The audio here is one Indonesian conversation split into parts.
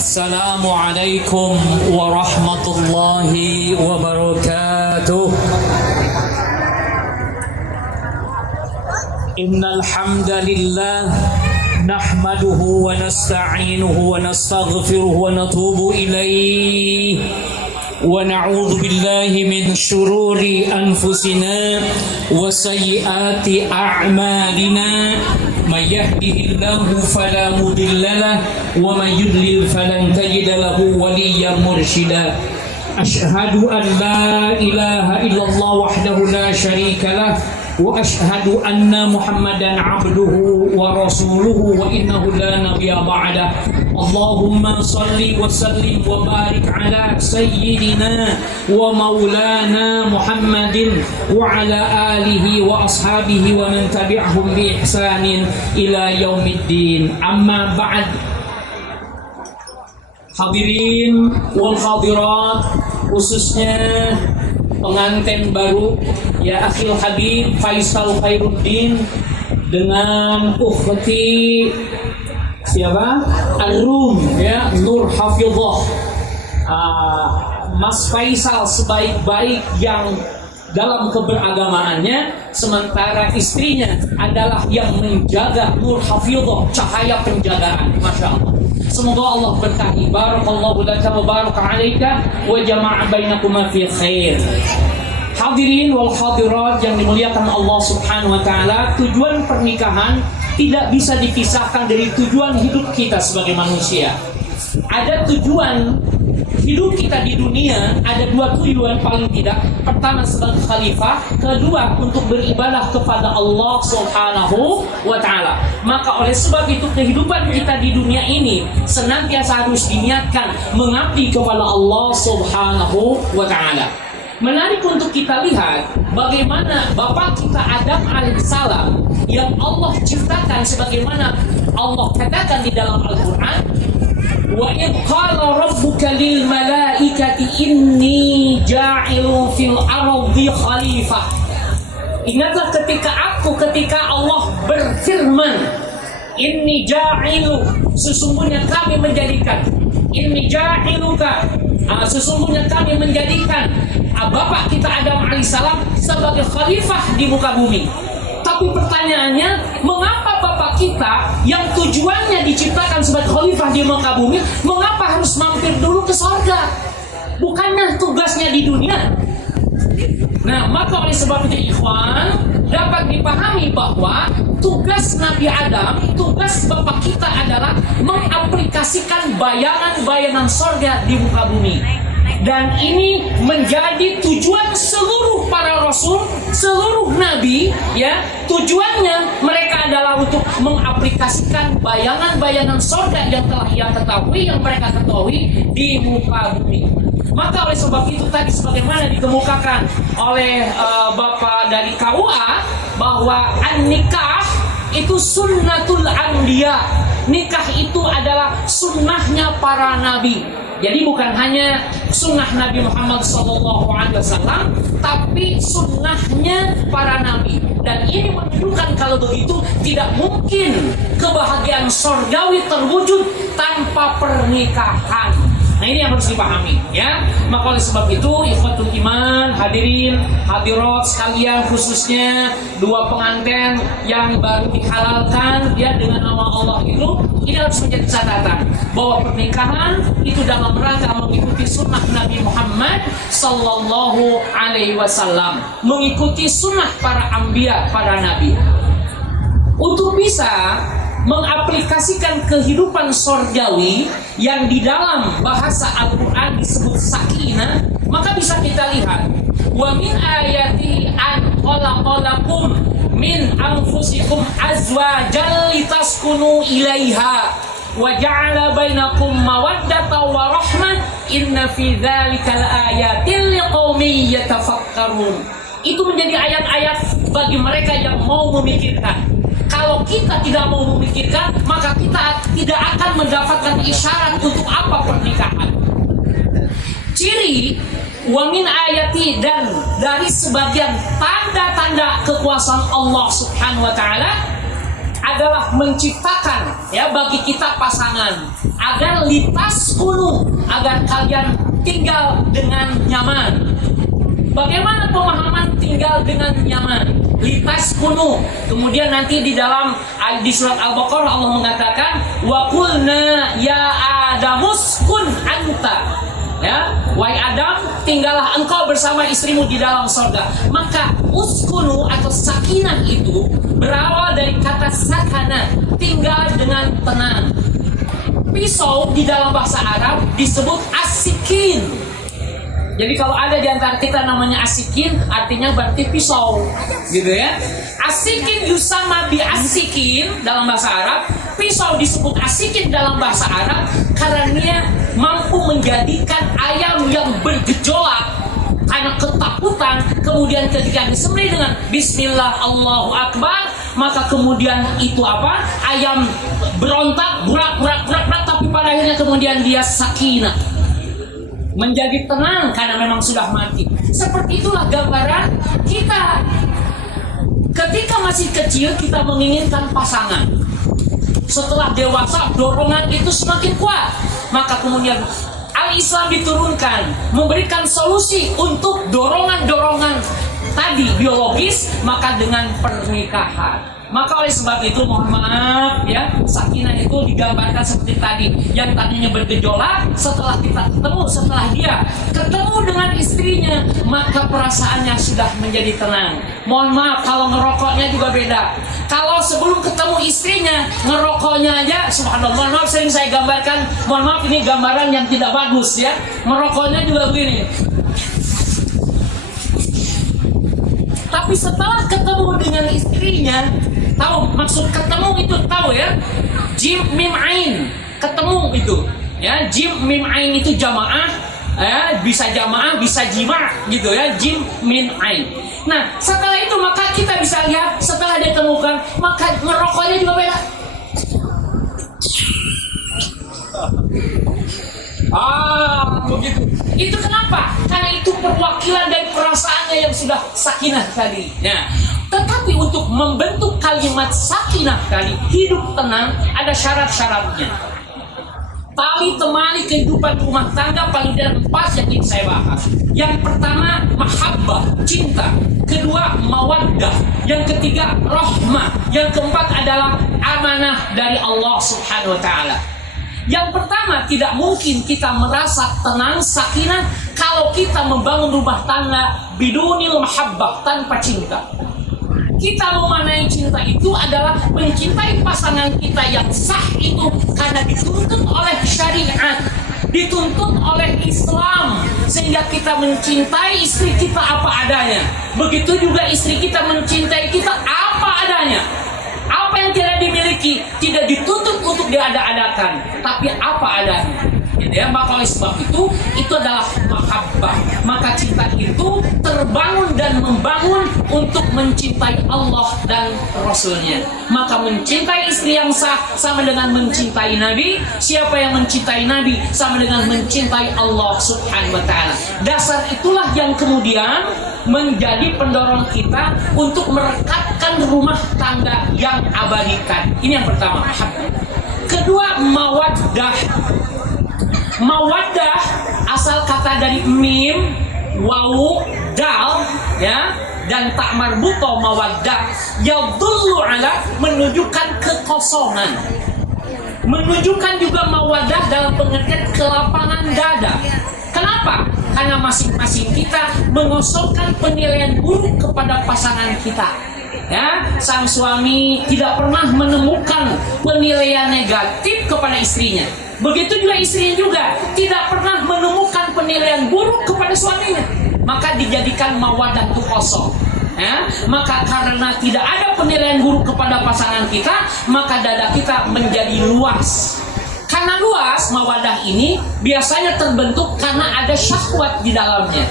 Assalamualaikum warahmatullahi wabarakatuh. Innal hamdalillah nahmaduhu wa nasta'inuhu wa nastaghfiruhu wa natubu ilayhi wa na'udzu billahi min shururi anfusina wa sayyiati a'malina. Man yahdihillahu fala mudilla lahu wa man yudlil falan tajida lahu waliyyan mursyida. Asyhadu an la ilaha illallah wahdahu la syarika lah wa asyhadu anna Muhammadan abduhu wa rasuluhu wa innahu la nabiyya ba'da. Allahumma salli wa sallim wa barik ala sayyidina wa maulana Muhammadin wa ala alihi wa ashabihi wa man tabi'ahum bi ihsanin ila yaumiddin. Amma ba'd. Hadirin wal hadirat, khususnya pengantin baru ya akhil Habib Faisal Khairuddin dengan ukhti siapa? Ar-Rum ya, Nur Hafizah. Mas Faisal sebaik-baik yang dalam keberagamaannya, sementara istrinya adalah yang menjaga Nur Hafizah, cahaya penjagaan. Masya Allah. Semoga Allah berkahi. Barakallahu laka wa baraka alaika wa jama'a bainakuma fi khair. Hadirin wal hadirat yang dimuliakan Allah Subhanahu wa taala, tujuan pernikahan tidak bisa dipisahkan dari tujuan hidup kita sebagai manusia. Ada tujuan hidup kita di dunia, ada dua tujuan paling tidak. Pertama sebagai khalifah, kedua untuk beribadah kepada Allah Subhanahu wa taala. Maka oleh sebab itu kehidupan kita di dunia ini senantiasa harus diniatkan mengabdi kepada Allah Subhanahu wa taala. Menarik untuk kita lihat bagaimana Bapak kita Adam alaihissalam yang Allah ciptakan sebagaimana Allah katakan di dalam Al-Quran, wa idh qala rabbuka lil malaikati inni ja'ilun fil ardi khalifah. Ingatlah ketika Allah berfirman, inni ja'ilu, sesungguhnya kami menjadikan, inni ja'iluka, sesungguhnya kami menjadikan Bapak kita Adam alaihissalam sebagai khalifah di muka bumi. Tapi pertanyaannya, mengapa Bapak kita yang tujuannya diciptakan sebagai khalifah di muka bumi, mengapa harus mampir dulu ke sorga? Bukannya tugasnya di dunia? Nah, maka oleh sebab itu ikhwan, dapat dipahami bahwa tugas Nabi Adam, tugas Bapak kita adalah mengaplikasikan bayangan-bayangan sorga di muka bumi. Dan ini menjadi tujuan seluruh para rasul, seluruh nabi ya. Tujuannya mereka adalah untuk mengaplikasikan bayangan-bayangan sorga yang telah mereka ketahui di muka bumi. Maka oleh sebab itu tadi sebagaimana dikemukakan oleh Bapak dari KUA bahwa an-nikah itu sunnatul anbiya. Nikah itu adalah sunnahnya para nabi. Jadi bukan hanya sunnah Nabi Muhammad SAW, tapi sunnahnya para nabi. Dan ini menunjukkan kalau begitu tidak mungkin kebahagiaan surgawi terwujud tanpa pernikahan. Nah ini yang harus dipahami ya. Maka oleh sebab itu ikhwatul iman, hadirin hadirat sekalian, khususnya dua pengantin yang baru dihalalkan ya dengan nama Allah itu, ini harus menjadi catatan bahwa pernikahan itu dalam rangka mengikuti sunnah Nabi Muhammad sallallahu alaihi wasallam, mengikuti sunnah para anbiya, para nabi. Untuk bisa mengaplikasikan kehidupan surgawi yang di dalam bahasa Al-Quran disebut sakinah, maka bisa kita lihat wa min ayati an khalaqalakum min anfusikum azwajan litaskunu ilaiha wa ja'ala bainakum mawaddatan wa rahmah inna fi dzalika laayatin liqaumin yatafakkarun. Itu menjadi ayat-ayat bagi mereka yang mau memikirkan. Kalau kita tidak mau memikirkan, maka kita tidak akan mendapatkan isyarat untuk apa pernikahan. Ciri wa min ayati, dan dari sebagian tanda-tanda kekuasaan Allah Subhanahu wa taala, adalah menciptakan ya bagi kita pasangan agar litas kunu, agar kalian tinggal dengan nyaman. Bagaimana pemahaman tinggal dengan nyaman? Litas kunu. Kemudian nanti di dalam di surat Al-Baqarah Allah mengatakan wa qulna ya adamus kun anta. Ya, wahai Adam, tinggallah engkau bersama istrimu di dalam surga. Maka uskunu atau sakinah itu berawal dari kata sakana, tinggal dengan tenang. Pisau di dalam bahasa Arab disebut asikin. Jadi kalau ada di antara kita namanya asikin, artinya berarti pisau, gitu ya. Asikin yusama bi asikin dalam bahasa Arab. Pisau disebut asikin dalam bahasa Arab karena dia mampu menjadikan ayam yang bergejolak karena ketakutan, kemudian ketika disembelih dengan Bismillah Allahu Akbar, maka kemudian itu apa? Ayam berontak, burak, tapi pada akhirnya kemudian dia sakinah, menjadi tenang karena memang sudah mati. Seperti itulah gambaran kita ketika masih kecil, kita menginginkan pasangan. Setelah dewasa, dorongan itu semakin kuat. Maka kemudian Al-Islam diturunkan, memberikan solusi untuk dorongan-dorongan tadi biologis, maka dengan pernikahan. Maka oleh sebab itu mohon maaf ya, sakinah itu digambarkan seperti tadi, yang tadinya bergejolak, setelah kita ketemu, setelah dia ketemu dengan istrinya, maka perasaannya sudah menjadi tenang. Mohon maaf kalau ngerokoknya juga beda. Kalau sebelum ketemu istrinya ngerokoknya aja, subhanallah, mohon maaf sering saya gambarkan, mohon maaf ini gambaran yang tidak bagus ya. Ngerokoknya juga begini. Tapi setelah ketemu dengan istrinya, tahu maksud ketemu itu, tahu ya? Jim mim ain, ketemu itu. Ya, jim mim ain itu jamaah, ya, bisa jamaah, bisa jima gitu ya, jim mim ain. Nah, setelah itu maka kita bisa lihat setelah ditemukan, maka ngerokoknya juga beda. Begitu. Itu kenapa? Karena itu perwakilan dari perasaannya yang sudah sakinah tadi. Nah, tetapi untuk membentuk kalimat sakinah tadi, hidup tenang, ada syarat-syaratnya. Tali temani kehidupan rumah tangga paling tidak 4 yang ingin saya bahas. Yang pertama, mahabbah, cinta. Kedua, mawaddah. Yang ketiga, rahmah. Yang keempat adalah amanah dari Allah Subhanahu wa Ta'ala. Yang pertama, tidak mungkin kita merasa tenang, sakinah kalau kita membangun rumah tangga bidunil mahabbah, tanpa cinta. Kita memanai cinta itu adalah mencintai pasangan kita yang sah itu karena dituntut oleh syariat, dituntut oleh Islam, sehingga kita mencintai istri kita apa adanya. Begitu juga istri kita mencintai kita apa adanya. Apa yang tidak dimiliki tidak dituntut untuk diada-adakan, tapi apa adanya. Gitu ya, maka oleh sebab itu adalah mahabbah. Maka cinta itu terbangun dan membangun untuk mencintai Allah dan Rasulnya. Maka mencintai istri yang sah sama dengan mencintai Nabi. Siapa yang mencintai Nabi sama dengan mencintai Allah Subhanahu wa Ta'ala. Dasar itulah yang kemudian menjadi pendorong kita untuk merekatkan rumah tangga yang abadikan. Ini yang pertama, mahabbah. Kedua, mawaddah. Mawaddah asal kata dari mim, wawu, dal, ya, dan tak marbuto mawaddah. Yadullu ala, menunjukkan kekosongan. Menunjukkan juga mawaddah dalam pengertian kelapangan dada. Kenapa? Karena masing-masing kita mengosongkan penilaian buruk kepada pasangan kita. Ya, sang suami tidak pernah menemukan penilaian negatif kepada istrinya. Begitu juga istrinya juga tidak pernah menemukan penilaian buruk kepada suaminya. Maka dijadikan mawaddah itu kosong. Ya, maka karena tidak ada penilaian buruk kepada pasangan kita, maka dada kita menjadi luas. Karena luas, mawaddah ini biasanya terbentuk karena ada syahwat di dalamnya.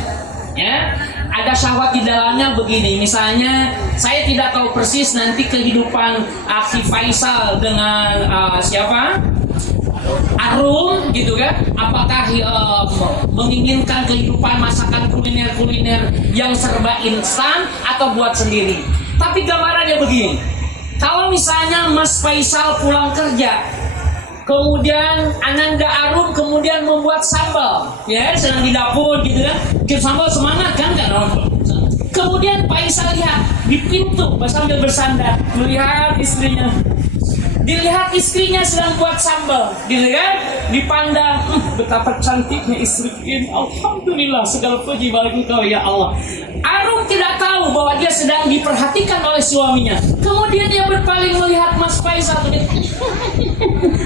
Ya, ada syahwat di dalamnya begini. Misalnya, saya tidak tahu persis nanti kehidupan Akhi Faisal dengan siapa? Arum gitu kan, apakah menginginkan kehidupan masakan kuliner yang serba instan atau buat sendiri. Tapi gambarannya begini, Kalau misalnya Mas Faisal pulang kerja, kemudian Ananda Arum kemudian membuat sambal, ya, sedang di dapur gitu kan, bikin sambal semangat kan, kemudian Faisal lihat di pintu sambil bersandar melihat istrinya, dilihat istrinya sedang buat sambal, dilihat, dipandang, betapa cantiknya istri ini, alhamdulillah segala puji bagi Engkau ya Allah. Arum tidak tahu bahwa dia sedang diperhatikan oleh suaminya. Kemudian dia berpaling melihat Mas Faisal.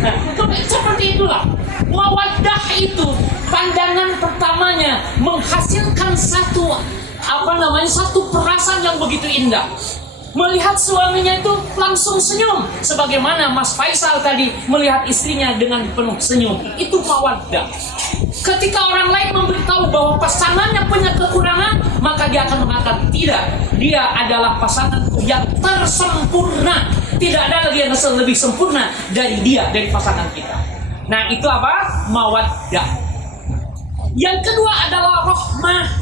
Nah, seperti itulah mawaddah itu, pandangan pertamanya menghasilkan satu perasaan yang begitu indah. Melihat suaminya itu langsung senyum, sebagaimana Mas Faisal tadi melihat istrinya dengan penuh senyum. Itu mawaddah. Ketika orang lain memberitahu bahwa pasangannya punya kekurangan, maka dia akan mengatakan tidak, dia adalah pasangan yang tersempurna. Tidak ada lagi yang lebih sempurna dari dia, dari pasangan kita. Nah, itu apa? Mawaddah. Yang kedua adalah rahmah.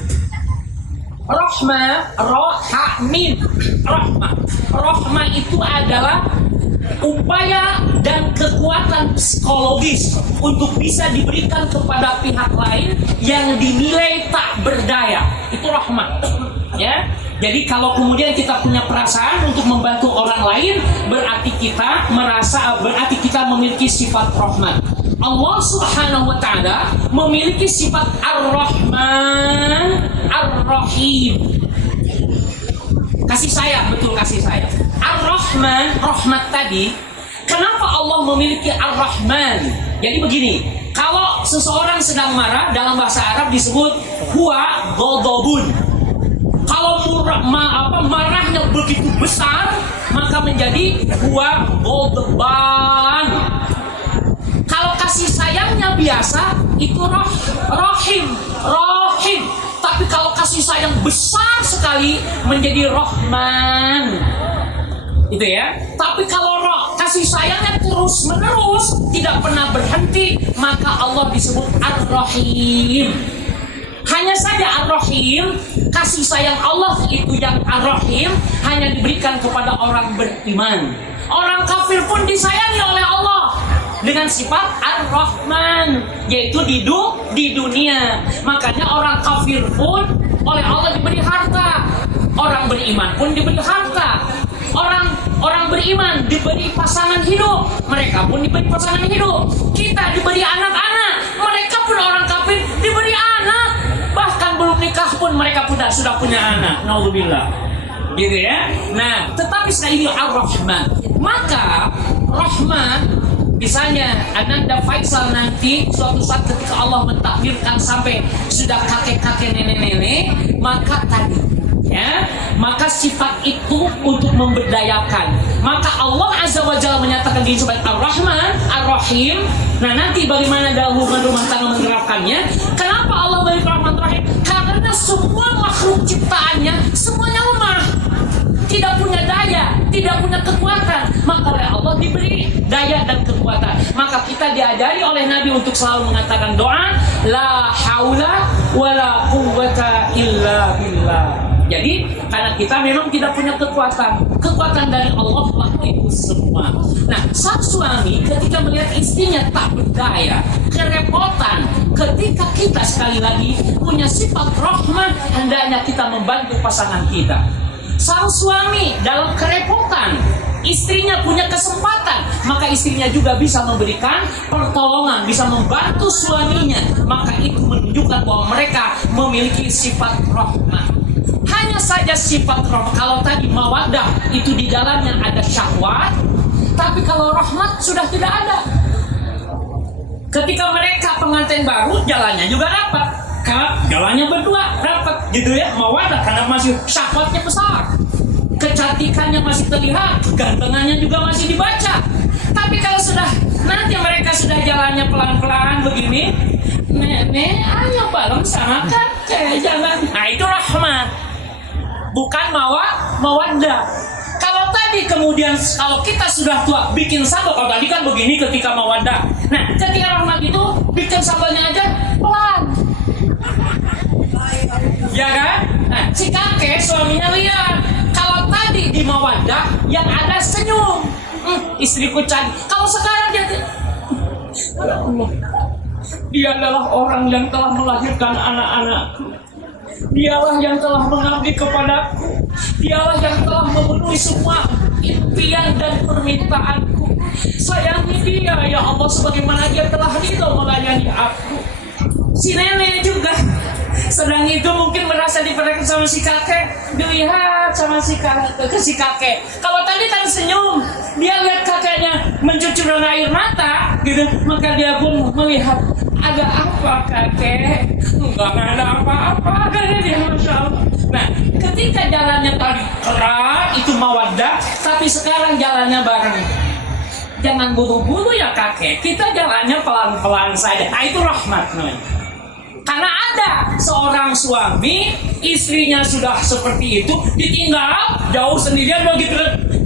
Rahmah itu adalah upaya dan kekuatan psikologis untuk bisa diberikan kepada pihak lain yang dinilai tak berdaya. Itu rahmah, ya. Jadi kalau kemudian kita punya perasaan untuk membantu orang lain, berarti kita memiliki sifat rahmat. Allah Subhanahu wa Ta'ala memiliki sifat Ar-Rahman Ar-Rahim. Kasih sayang, betul, kasih sayang. Ar-Rahman, rahmat tadi. Kenapa Allah memiliki Ar-Rahman? Jadi begini, kalau seseorang sedang marah, dalam bahasa Arab disebut huwa ghadabun. Kalau marahnya begitu besar, maka menjadi huwa ghadban. Kalau kasih sayangnya biasa, itu rahim. Tapi kalau kasih sayang besar sekali, menjadi rahman. Itu ya. Tapi kalau kasih sayangnya terus menerus, tidak pernah berhenti, maka Allah disebut Ar-Rahim. Hanya saja Ar-Rahim, kasih sayang Allah itu yang Ar-Rahim hanya diberikan kepada orang beriman. Orang kafir pun disayangi oleh Allah dengan sifat Ar-Rahman, yaitu di dunia. Makanya orang kafir pun oleh Allah diberi harta, orang beriman pun diberi harta. Orang beriman diberi pasangan hidup, mereka pun diberi pasangan hidup. Kita diberi anak-anak, mereka pun orang kafir diberi anak. Bahkan belum nikah pun mereka sudah punya anak. Naudzubillah. Gitu ya. Nah, tetapi setelah ini Ar-Rahman. Maka rahmat, misalnya Ananda Faisal nanti suatu saat ketika Allah mentakdirkan sampai sudah kakek-kakek nenek-nenek, maka tadi ya, maka sifat itu untuk memberdayakan. Maka Allah Azza wa Jalla menyatakan di surat Ar-Rahman Ar-Rahim. Nah, nanti bagaimana dalam hubungan rumah tangga menerapkannya? Kenapa Allah beri rahmat rahim? Karena semua makhluk ciptaannya semuanya lemah, tidak punya daya, tidak punya kekuatan. Maka oleh Allah diberi daya dan kekuatan. Maka kita diajari oleh Nabi untuk selalu mengatakan doa la haula wala quwwata illa billah. Jadi karena kita memang tidak punya kekuatan dari Allah lah itu semua. Nah, sang suami ketika melihat istrinya tak berdaya, kerepotan, ketika kita sekali lagi punya sifat rahmah, hendaknya kita membantu pasangan kita. Sang suami dalam kerepotan, istrinya punya kesempatan, maka istrinya juga bisa memberikan pertolongan, bisa membantu suaminya. Maka itu menunjukkan bahwa mereka memiliki sifat rahmah. Hanya saja sifat rahmat. Kalau tadi mawaddah itu di dalamnya ada syahwat, tapi kalau rahmat sudah tidak ada. Ketika mereka pengantin baru, jalannya juga rapat, jalannya berdua rapat, gitu ya. Mawaddah karena masih syahwatnya besar, kecantikannya masih terlihat, kegantengannya juga masih dibaca. Tapi kalau sudah nanti mereka sudah jalannya pelan-pelan begini, nenek, ayo bareng sama kakek jalan. Nah, itu rahmat, bukan mawaddah. Kalau tadi kemudian kalau kita sudah tua bikin sambal, kalau tadi kan begini ketika mawaddah. Nah, ketika rahmat itu bikin sambalnya aja pelan, ya kan? Nah, si kakek suaminya lihat. Kalau tadi tadi di mawaddah yang ada senyum. Istriku cantik. Kalau sekarang dia, ya Allah, dia adalah orang yang telah melahirkan anak-anakku. Dialah yang telah mengabdi kepadaku. Dialah yang telah memenuhi semua impian dan permintaanku. Sayangi dia ya Allah sebagaimana dia telah ridho melayani aku. Si nenek juga sedang itu mungkin merasa diperhatikan sama si kakek, dilihat sama si kakek. Kalau tadi kan senyum, dia lihat kakeknya mencucurkan air mata, gitu, maka dia pun melihat, ada apa kakek? Enggak ada apa-apa, ada dia, masya Allah. Nah, ketika jalannya tadi keras itu mawaddah, tapi sekarang jalannya bareng. Jangan buru-buru ya kakek, kita jalannya pelan-pelan saja. Nah, itu rahmat namanya. Karena ada seorang suami, istrinya sudah seperti itu, ditinggal jauh sendirian begitu.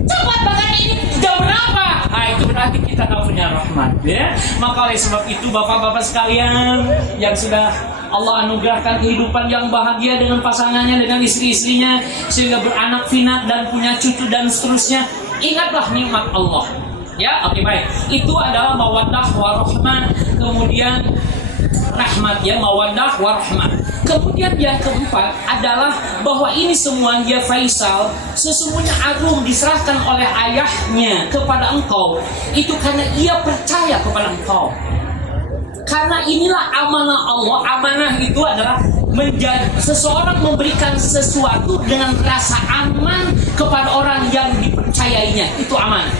Cepat bahkan ini jam berapa? Nah, itu berarti kita nggak punya rahmat, ya. Maka oleh sebab itu bapak-bapak sekalian yang sudah Allah anugerahkan kehidupan yang bahagia dengan pasangannya, dengan istri-istrinya, sehingga beranak pinak dan punya cucu dan seterusnya, ingatlah nikmat Allah. Ya, oke, baik. Itu adalah mawaddah warahmah, kemudian rahmat, ya, mawaddah warahmah. Kemudian yang keempat adalah bahwa ini semua, ya Faisal, sesungguhnya agung diserahkan oleh ayahnya kepada engkau itu karena ia percaya kepada engkau. Karena inilah amanah Allah. Amanah itu adalah menjadi seseorang memberikan sesuatu dengan rasa aman kepada orang yang dipercayainya, itu amanah.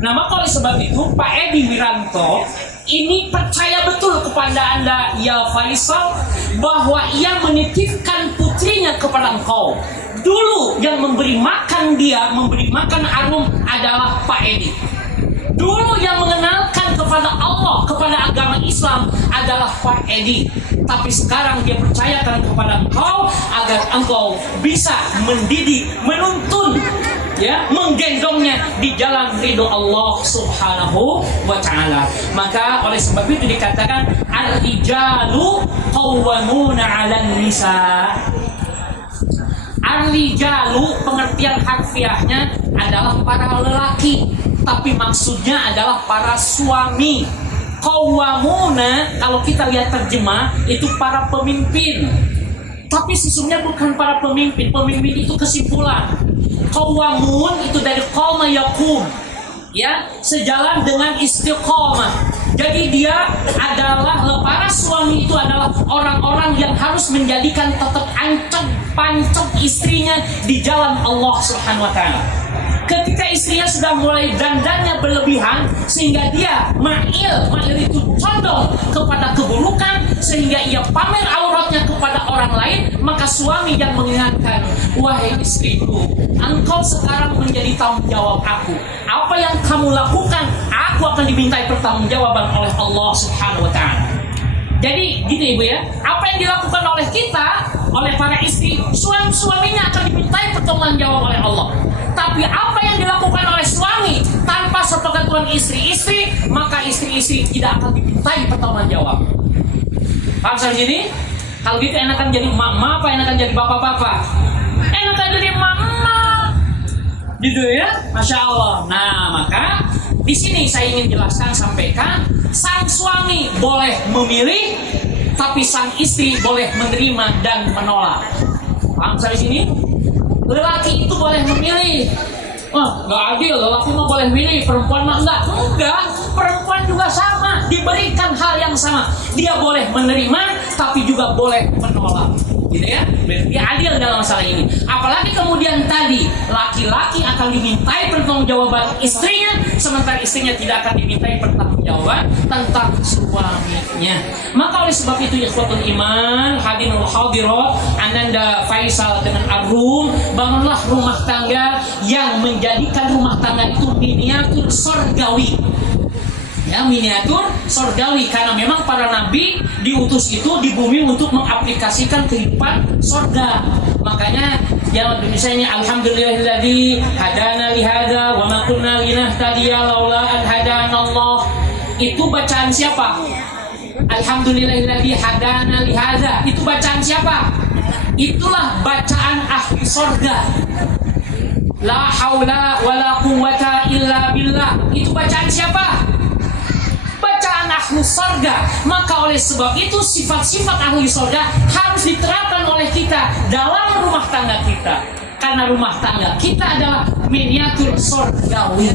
Nah, maka oleh sebab itu Pak Edi Wiranto ini percaya betul kepada Anda ya Faisal, bahwa ia menitipkan putrinya kepada engkau. Dulu yang memberi makan dia, memberi makan Arum adalah Pak Edi. Dulu yang mengenalkan kepada Allah, kepada agama Islam adalah Pak Edi. Tapi sekarang dia percayakan kepada engkau agar engkau bisa mendidik, menuntun, ya, menggendongnya di jalan ridho Allah Subhanahu wa ta'ala. Maka oleh sebab itu dikatakan al-rijalu qawwamuna 'alan nisa. Al-rijalu pengertian harfiahnya adalah para lelaki, tapi maksudnya adalah para suami. Qawwamuna kalau kita lihat terjemah itu para pemimpin. Tapi sesungguhnya bukan para pemimpin. Pemimpin itu kesimpulan. Qawamun itu dari qawma yaqum, ya, sejalan dengan istiqamah. Jadi dia adalah, para suami itu adalah orang-orang yang harus menjadikan tetap pancep istrinya di jalan Allah Subhanahu wa ta'ala. Ketika istrinya sudah mulai dandannya berlebihan sehingga dia ma'il itu condong kepada keburukan sehingga ia pamer auratnya kepada orang lain, maka suami yang mengingatkan, wahai istriku, engkau sekarang menjadi tanggung jawab aku. Apa yang kamu lakukan, aku akan dimintai pertanggungjawaban oleh Allah Subhanahu wa ta'ala. Jadi gitu ibu, ya, apa yang dilakukan oleh kita, oleh para istri, suaminya akan dimintai pertanggungjawab oleh Allah. Tapi apa yang dilakukan oleh suami tanpa sepengetahuan istri-istri, maka istri-istri tidak akan dimintai pertanggungjawab. Paham sampai sini? Kalau gitu enakan jadi mak-mak apa enakan jadi bapak-bapak? Enakan jadi mak-mak, gitu ya, masya Allah. Nah, maka di sini saya ingin jelaskan, sampaikan, sang suami boleh memilih, tapi sang istri boleh menerima dan menolak. Paham sampai sini? Lelaki itu boleh memilih. Oh, nggak adil, lelaki mah boleh milih, perempuan mah enggak. Enggak, perempuan juga sama, diberikan hal yang sama. Dia boleh menerima, tapi juga boleh menolak. Gitu ya, berarti adil dalam masalah ini. Apalagi kemudian tadi laki-laki akan dimintai pertanggungjawaban istrinya, sementara istrinya tidak akan dimintai pertanggungjawaban tentang suaminya. Maka oleh sebab itu ikhwatul iman, hadirin hadirat, Ananda Faisal dengan Arum, bangunlah rumah tangga yang menjadikan rumah tangga itu miniatur surgawi. Ya, miniatur surgawi, karena memang para nabi diutus itu di bumi untuk mengaplikasikan kehidupan surga. Makanya ya misalnya alhamdulillahilladzi hadana lihada wa ma kunna linahtadiya laula an hadanallah. Itu bacaan siapa? Alhamdulillahilladzi hadana lihada. Itu bacaan siapa? Itulah bacaan ahli surga. La haula wala quwwata illa billah. Itu bacaan siapa? Bacaan ahli surga. Maka oleh sebab itu sifat-sifat ahli surga harus diterapkan oleh kita dalam rumah tangga kita. Karena rumah tangga kita adalah miniatur surgawi.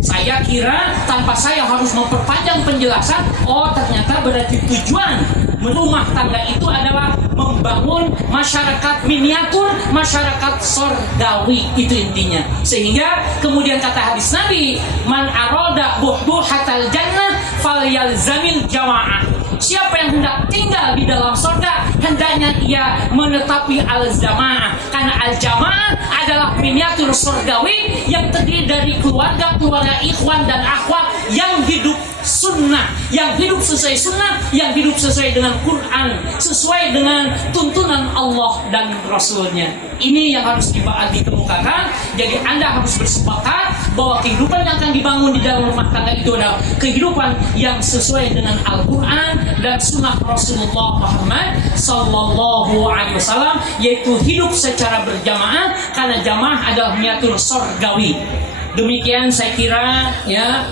Saya kira tanpa saya harus memperpanjang penjelasan, oh ternyata berarti tujuan rumah tangga itu adalah membangun masyarakat miniatur, masyarakat surgawi, itu intinya. Sehingga kemudian kata hadis Nabi, man arada buhbuhatal jannah falyalzamil jamaah. Siapa yang hendak tinggal di dalam surga, hendaknya ia menetapi al-jamaah. Karena al-jamaah adalah miniatur surgawi yang terdiri dari keluarga-keluarga ikhwan dan akhwat yang hidup sunnah, yang hidup sesuai sunnah, yang hidup sesuai dengan Quran, sesuai dengan tuntunan Allah dan Rasulnya. Ini yang harus dikemukakan. Jadi Anda harus bersepakat bahwa kehidupan yang akan dibangun di dalam rumah tangga itu adalah kehidupan yang sesuai dengan Al-Quran dan sunnah Rasulullah Muhammad Sallallahu Alaihi Wasallam, yaitu hidup secara berjamaah, karena jamaah adalah miniatur surgawi. Demikian saya kira ya.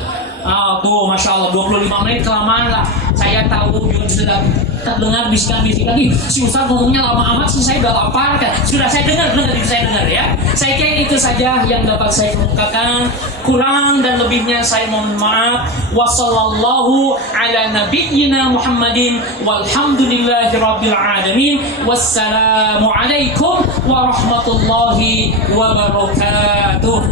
Tuh Masya Allah 25 menit kelamaan lah. Saya tahu juga sudah terdengar bisikan-bisikan lagi. Si Ustaz ngomongnya lama amat sih, saya udah lapar kan. Sudah saya dengar ya. Saya kira itu saja yang dapat saya kemukakan. Kurang dan lebihnya saya mohon maaf. Wassallallahu ala nabiyyina Muhammadin walhamdulillahi rabbil alamin. Wassalamualaikum warahmatullahi wabarakatuh.